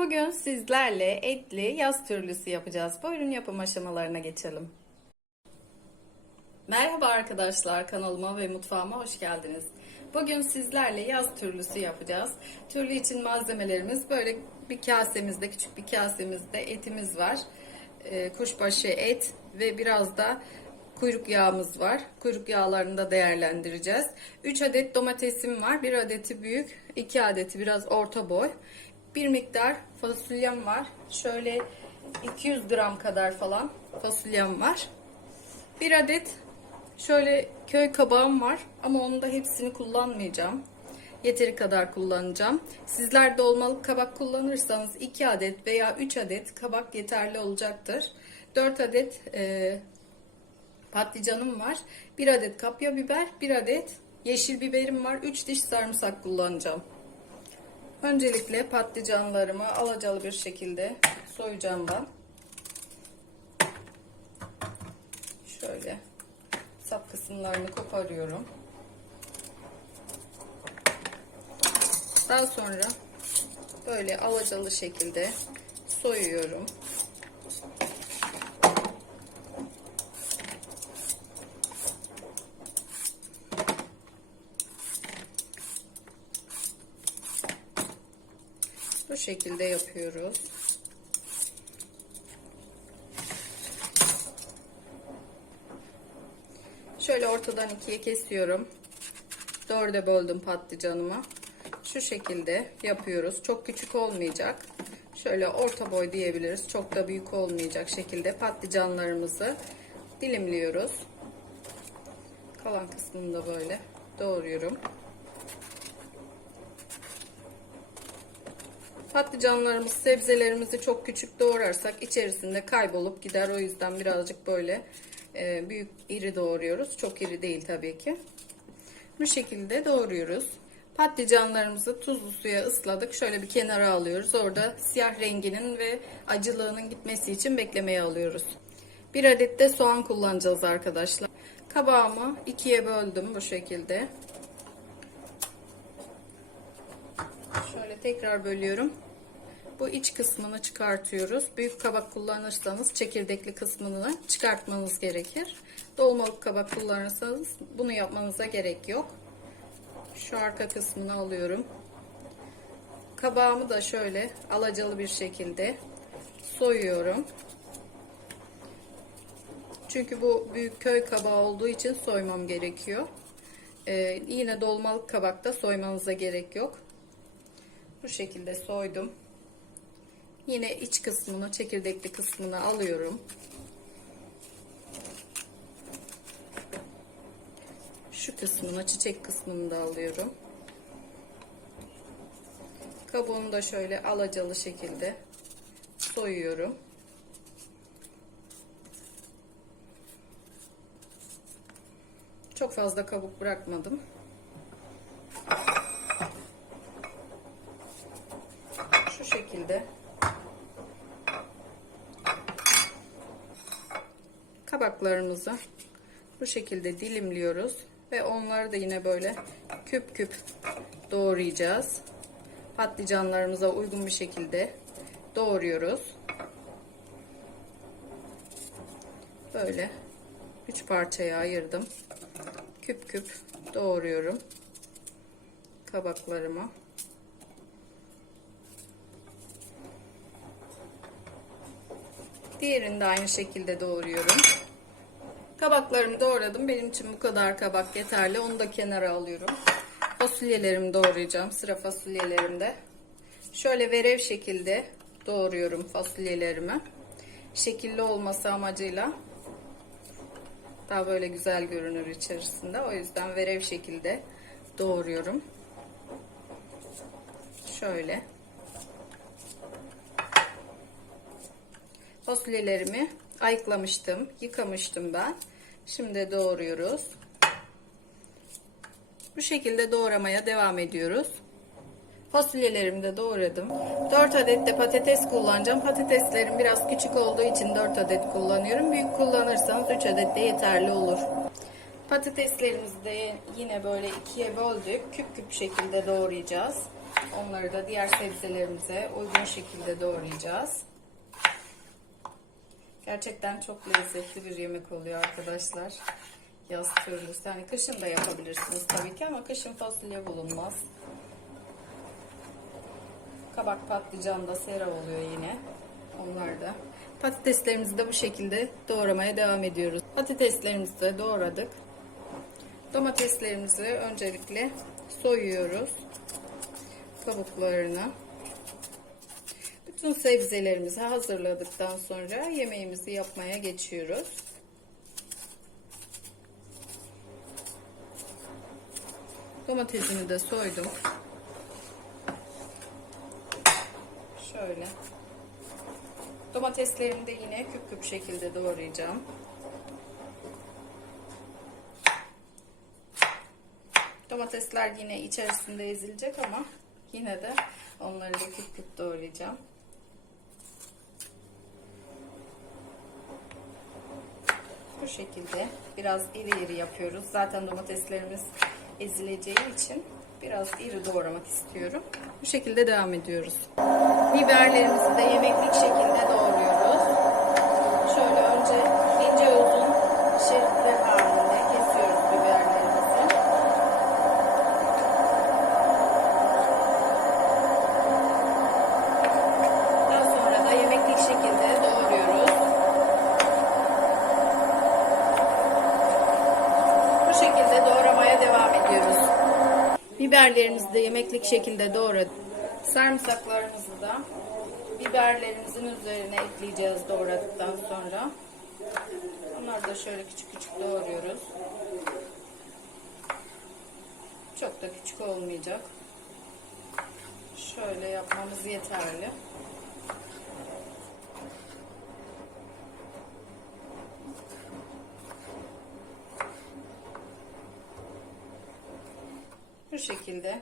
Bugün sizlerle etli yaz türlüsü yapacağız. Buyurun yapım aşamalarına geçelim. Merhaba arkadaşlar kanalıma ve mutfağıma hoş geldiniz. Bugün sizlerle yaz türlüsü yapacağız. Türlü için malzemelerimiz böyle bir kasemizde küçük bir kasemizde etimiz var. Ee, kuşbaşı et ve biraz da kuyruk yağımız var. Kuyruk yağlarını da değerlendireceğiz. 3 adet domatesim var. 1 adeti büyük, 2 adeti biraz orta boy. Bir miktar fasulyem var. Şöyle 200 gram kadar falan fasulyem var. Bir adet şöyle köy kabağım var ama onun da hepsini kullanmayacağım. Yeteri kadar kullanacağım. Sizler dolmalık kabak kullanırsanız 2 adet veya 3 adet kabak yeterli olacaktır. 4 adet e, patlıcanım var. 1 adet kapya biber, 1 adet yeşil biberim var. 3 diş sarımsak kullanacağım. Öncelikle patlıcanlarımı alacalı bir şekilde soyacağım ben. Şöyle sap kısımlarını koparıyorum. Daha sonra böyle alacalı şekilde soyuyorum. Bu şekilde yapıyoruz. Şöyle ortadan ikiye kesiyorum. Dörde böldüm patlıcanımı. Şu şekilde yapıyoruz. Çok küçük olmayacak. Şöyle orta boy diyebiliriz. Çok da büyük olmayacak şekilde patlıcanlarımızı dilimliyoruz. Kalan kısmını da böyle doğruyorum. Patlıcanlarımız, sebzelerimizi çok küçük doğrarsak içerisinde kaybolup gider. O yüzden birazcık böyle e, büyük iri doğruyoruz. Çok iri değil tabii ki. Bu şekilde doğruyoruz. Patlıcanlarımızı tuzlu suya ısladık. Şöyle bir kenara alıyoruz. Orada siyah renginin ve acılığının gitmesi için beklemeye alıyoruz. Bir adet de soğan kullanacağız arkadaşlar. Kabağımı ikiye böldüm bu şekilde. Tekrar bölüyorum. Bu iç kısmını çıkartıyoruz. Büyük kabak kullanırsanız çekirdekli kısmını çıkartmanız gerekir. Dolmalık kabak kullanırsanız bunu yapmanıza gerek yok. Şu arka kısmını alıyorum. Kabağımı da şöyle alacalı bir şekilde soyuyorum. Çünkü bu büyük köy kabağı olduğu için soymam gerekiyor. Ee, yine dolmalık kabakta soymanıza gerek yok. Bu şekilde soydum. Yine iç kısmını, çekirdekli kısmını alıyorum. Şu kısmını, çiçek kısmını da alıyorum. Kabuğunu da şöyle alacalı şekilde soyuyorum. Çok fazla kabuk bırakmadım. Şu şekilde kabaklarımızı bu şekilde dilimliyoruz ve onları da yine böyle küp küp doğrayacağız. Patlıcanlarımıza uygun bir şekilde doğruyoruz. Böyle üç parçaya ayırdım. Küp küp doğruyorum kabaklarımı. Diğerini de aynı şekilde doğruyorum. Kabaklarımı doğradım. Benim için bu kadar kabak yeterli. Onu da kenara alıyorum. Fasulyelerimi doğrayacağım. Sıra fasulyelerimde. Şöyle verev şekilde doğruyorum fasulyelerimi. Şekilli olması amacıyla daha böyle güzel görünür içerisinde. O yüzden verev şekilde doğruyorum. Şöyle. Fasulyelerimi ayıklamıştım, yıkamıştım ben. Şimdi doğruyoruz. Bu şekilde doğramaya devam ediyoruz. Fasulyelerimi de doğradım. 4 adet de patates kullanacağım. Patateslerim biraz küçük olduğu için 4 adet kullanıyorum. Büyük kullanırsanız 3 adet de yeterli olur. Patateslerimizi de yine böyle ikiye böldük. Küp küp şekilde doğrayacağız. Onları da diğer sebzelerimize uygun şekilde doğrayacağız. Gerçekten çok lezzetli bir yemek oluyor arkadaşlar. Yaz türlüsü. Yani kışın da yapabilirsiniz tabii ki ama kışın fasulye bulunmaz. Kabak patlıcan da sera oluyor yine. Onlar da. Patateslerimizi de bu şekilde doğramaya devam ediyoruz. Patateslerimizi de doğradık. Domateslerimizi öncelikle soyuyoruz. Kabuklarını. Bütün sebzelerimizi hazırladıktan sonra yemeğimizi yapmaya geçiyoruz. Domatesini de soydum. Şöyle. Domateslerimi de yine küp küp şekilde doğrayacağım. Domatesler yine içerisinde ezilecek ama yine de onları da küp küp doğrayacağım. Şekilde biraz iri iri yapıyoruz. Zaten domateslerimiz ezileceği için biraz iri doğramak istiyorum. Bu şekilde devam ediyoruz. Biberlerimizi de yemeklik şekilde doğruyoruz. Şöyle önce ince uzun şeritler halinde kesiyoruz biberlerimizi. Daha sonra da yemeklik şekilde doğruyoruz. Bu şekilde doğramaya devam ediyoruz. Biberlerimizi de yemeklik şekilde doğradık. Sarımsaklarımızı da biberlerimizin üzerine ekleyeceğiz doğradıktan sonra. Onları da şöyle küçük küçük doğruyoruz. Çok da küçük olmayacak. Şöyle yapmamız yeterli. Şekilde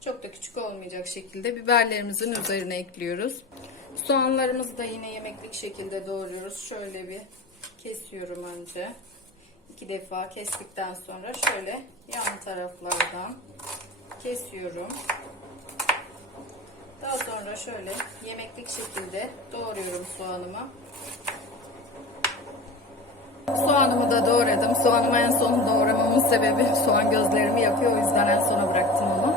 çok da küçük olmayacak şekilde biberlerimizin üzerine ekliyoruz. Soğanlarımızı da yine yemeklik şekilde doğruyoruz. Şöyle bir kesiyorum önce. İki defa kestikten sonra şöyle yan taraflardan kesiyorum. Daha sonra şöyle yemeklik şekilde doğruyorum soğanımı. Soğanımı da doğradım. Soğanımı en son doğramamın sebebi soğan gözlerimi yapıyor. O yüzden en sona bıraktım onu.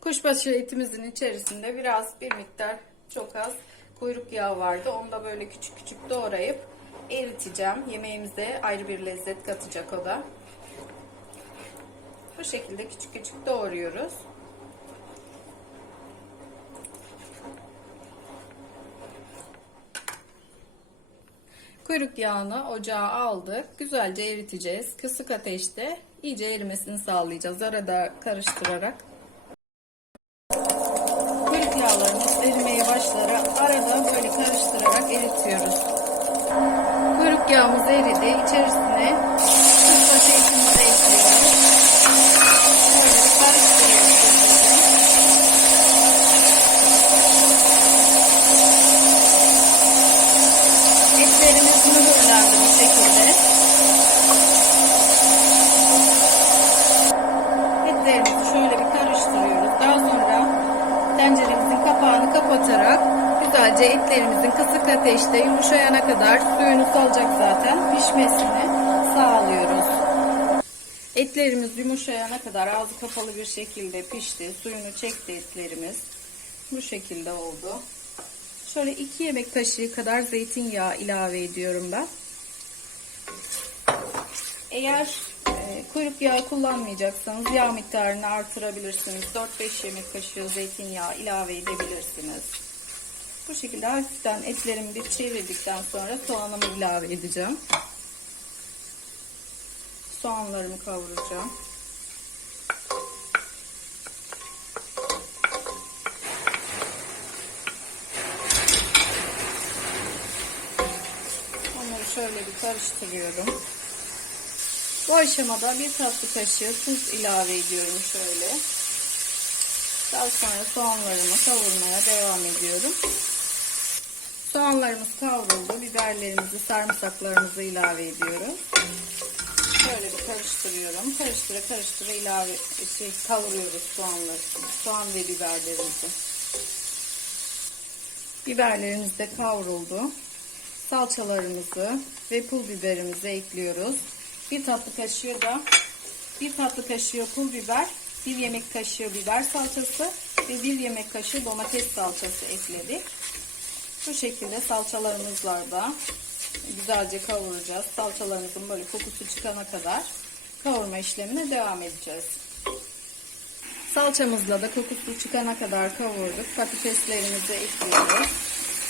Kuşbaşı etimizin içerisinde biraz bir miktar çok az kuyruk yağı vardı. Onu da böyle küçük küçük doğrayıp eriteceğim. Yemeğimize ayrı bir lezzet katacak o da. Bu şekilde küçük küçük doğruyoruz. Kuyruk yağını ocağa aldık. Güzelce eriteceğiz. Kısık ateşte iyice erimesini sağlayacağız. Arada karıştırarak. Kuyruk yağlarımız erimeye başlar. Arada böyle karıştırarak eritiyoruz. Kuyruk yağımız eridi. İçerisine kısık etimizi ekliyoruz. Böyle bir karıştırıyoruz. Etlerimiz mühürlendi bu şekilde. Etlerimizi şöyle bir karıştırıyoruz. Daha sonra tenceremizin kapağını kapatarak güzelce etlerimizin kısık ateşte yumuşayana kadar suyunu salacak zaten pişmesini sağlıyoruz. Etlerimiz yumuşayana kadar ağzı kapalı bir şekilde pişti. Suyunu çekti etlerimiz. Bu şekilde oldu. Şöyle 2 yemek kaşığı kadar zeytinyağı ilave ediyorum ben. Eğer e, kuyruk yağı kullanmayacaksanız yağ miktarını artırabilirsiniz. 4-5 yemek kaşığı zeytinyağı ilave edebilirsiniz. Bu şekilde hafiften etlerimi bir çevirdikten sonra soğanımı ilave edeceğim. Soğanlarımı kavuracağım. Onları şöyle bir karıştırıyorum. Bu aşamada bir tatlı kaşığı tuz ilave ediyorum şöyle. Daha sonra soğanlarımı kavurmaya devam ediyorum. Soğanlarımız kavruldu. Biberlerimizi, sarımsaklarımızı ilave ediyoruz. Şöyle bir karıştırıyorum. Karıştıra karıştıra ilave şey kavuruyoruz soğanları. Soğan ve biberlerimizi. Biberlerimiz de kavruldu. Salçalarımızı ve pul biberimizi ekliyoruz. Bir tatlı kaşığı da bir tatlı kaşığı pul biber, bir yemek kaşığı biber salçası ve bir yemek kaşığı domates salçası ekledik. Bu şekilde salçalarımızla da güzelce kavuracağız. Salçalarımızın böyle kokusu çıkana kadar kavurma işlemine devam edeceğiz. Salçamızla da kokusu çıkana kadar kavurduk. Patateslerimizi ekliyoruz.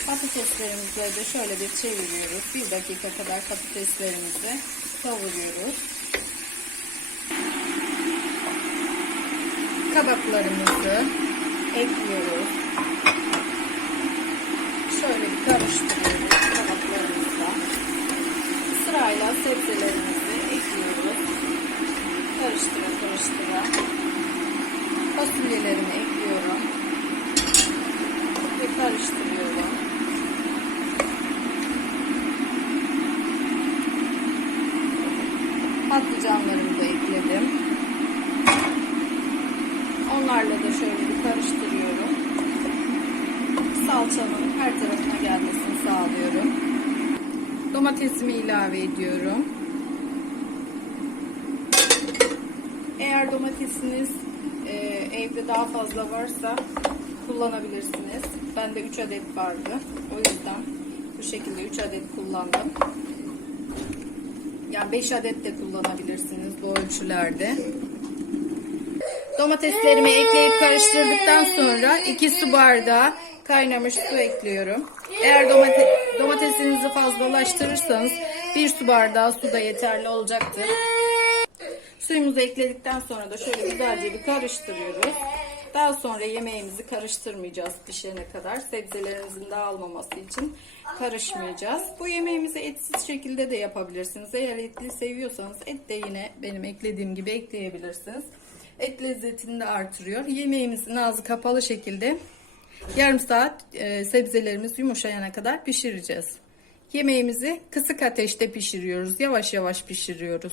Patateslerimizi de şöyle bir çeviriyoruz. Bir dakika kadar patateslerimizi kavuruyoruz. Kabaklarımızı ekliyoruz. Karıştırıyoruz kabaklarımızla. Sırayla sebzelerimizi ekliyoruz. Karıştıra karıştıra. Fasulyelerimi ekliyorum. Ve karıştırıyorum. Patlıcanlarımı da ekledim. Onlarla da şöyle bir karıştırıyorum. Salçanın her tarafına gelmesini sağlıyorum. Domatesimi ilave ediyorum. Eğer domatesiniz e, evde daha fazla varsa kullanabilirsiniz. Bende 3 adet vardı. O yüzden bu şekilde 3 adet kullandım. Yani 5 adet de kullanabilirsiniz bu ölçülerde. Domateslerimi ekleyip karıştırdıktan sonra 2 su bardağı kaynamış su ekliyorum. Eğer domate domatesinizi fazlalaştırırsanız 1 su bardağı su da yeterli olacaktır. Suyumuzu ekledikten sonra da şöyle güzelce bir karıştırıyoruz. Daha sonra yemeğimizi karıştırmayacağız pişene kadar. Sebzelerimizin dağılmaması için karışmayacağız. Bu yemeğimizi etsiz şekilde de yapabilirsiniz. Eğer etli seviyorsanız et de yine benim eklediğim gibi ekleyebilirsiniz. Et lezzetini de artırıyor. Yemeğimizin ağzı kapalı şekilde yarım saat e, sebzelerimiz yumuşayana kadar pişireceğiz. Yemeğimizi kısık ateşte pişiriyoruz. Yavaş yavaş pişiriyoruz.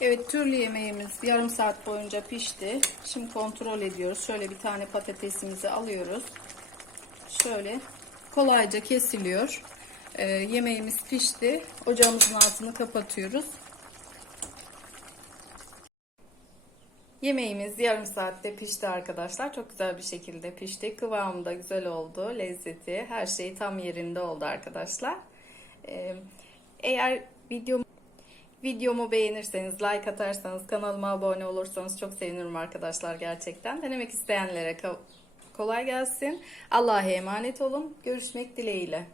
Evet türlü yemeğimiz yarım saat boyunca pişti. Şimdi kontrol ediyoruz. Şöyle bir tane patatesimizi alıyoruz. Şöyle kolayca kesiliyor. Ee, yemeğimiz pişti. Ocağımızın altını kapatıyoruz. Yemeğimiz yarım saatte pişti arkadaşlar. Çok güzel bir şekilde pişti. Kıvamı da güzel oldu. Lezzeti, her şey tam yerinde oldu arkadaşlar. Ee, eğer videomu Videomu beğenirseniz, like atarsanız, kanalıma abone olursanız çok sevinirim arkadaşlar gerçekten. Denemek isteyenlere kolay gelsin. Allah'a emanet olun. Görüşmek dileğiyle.